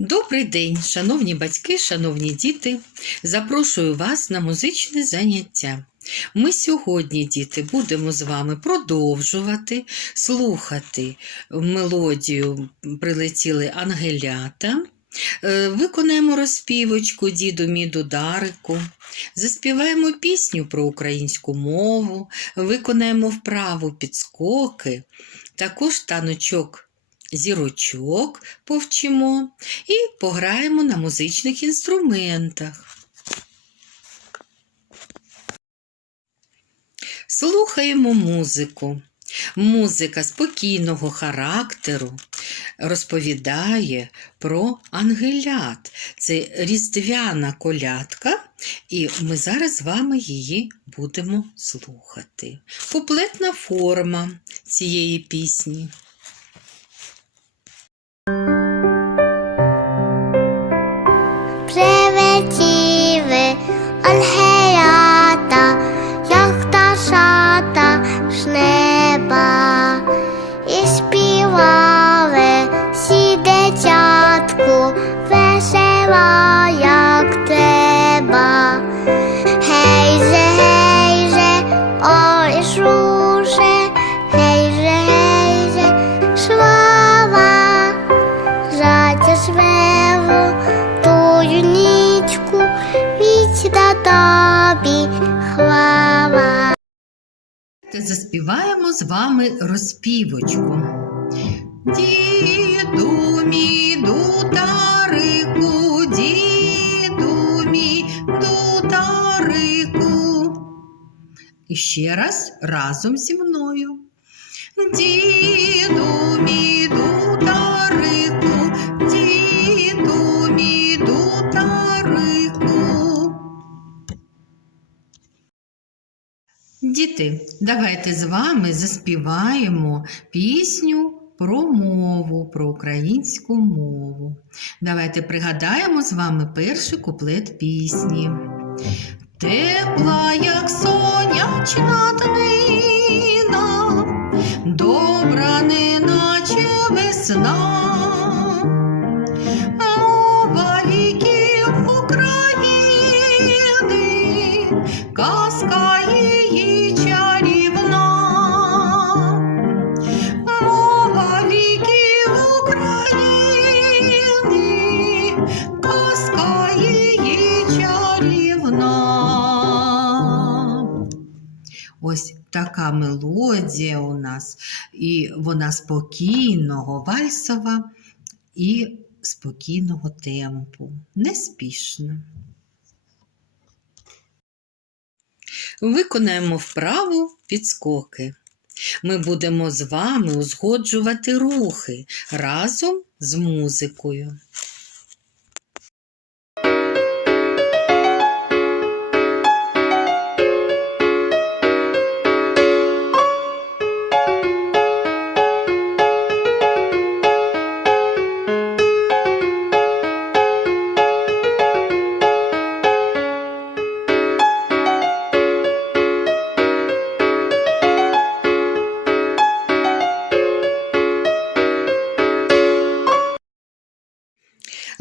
Добрий день, шановні батьки, шановні діти. Запрошую вас на музичне заняття. Ми сьогодні, діти, будемо з вами продовжувати слухати мелодію Прилетіли ангелята. Е, Виконаємо розпівочку діду міду Дарику, заспіваємо пісню про українську мову, виконаємо вправу підскоки, також таночок зірочок повчимо і пограємо на музичних інструментах. Слухаємо музику. Музика спокійного характеру розповідає про ангелят. Це різдвяна колядка, і ми зараз з вами її будемо слухати. Куплетна форма цієї пісні. Заспіваємо з вами розпівочку. Діду мій, тарику, діду мій, тарику. І ще раз разом зі мною. Діду Діти, давайте з вами заспіваємо пісню про мову, про українську мову. Давайте пригадаємо з вами перший куплет пісні. Тепла, як сонячна днина, добра, неначе весна. Мова віків України, казка її така мелодія у нас, і вона спокійного, вальсова і спокійного темпу, неспішно. Виконаємо вправу підскоки. Ми будемо з вами узгоджувати рухи разом з музикою.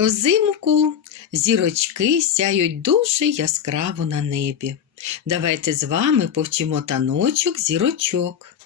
Взимку зірочки сяють дуже яскраво на небі. Давайте з вами повчимо таночок зірочок.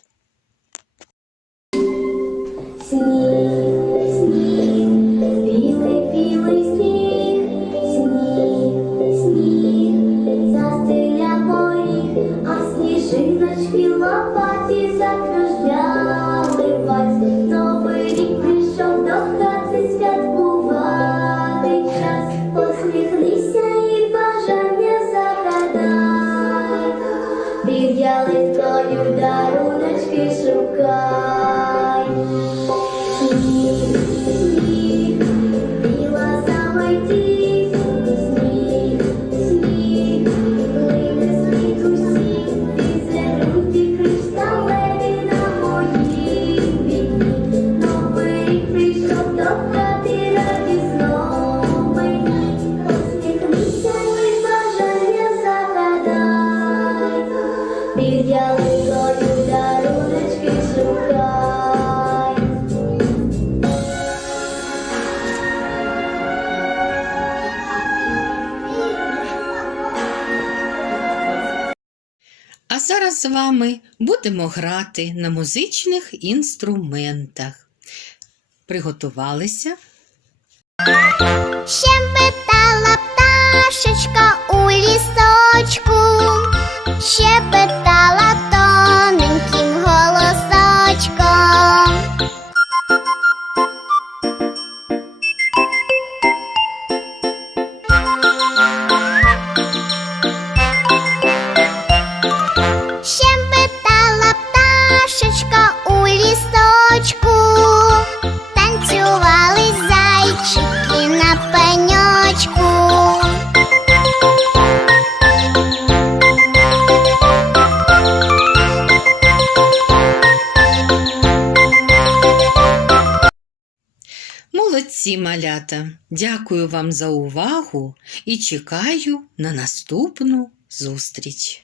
А зараз з вами будемо грати на музичних інструментах. Приготувалися? Щебетала пташечка у Молодці, малята! Дякую вам за увагу і чекаю на наступну зустріч.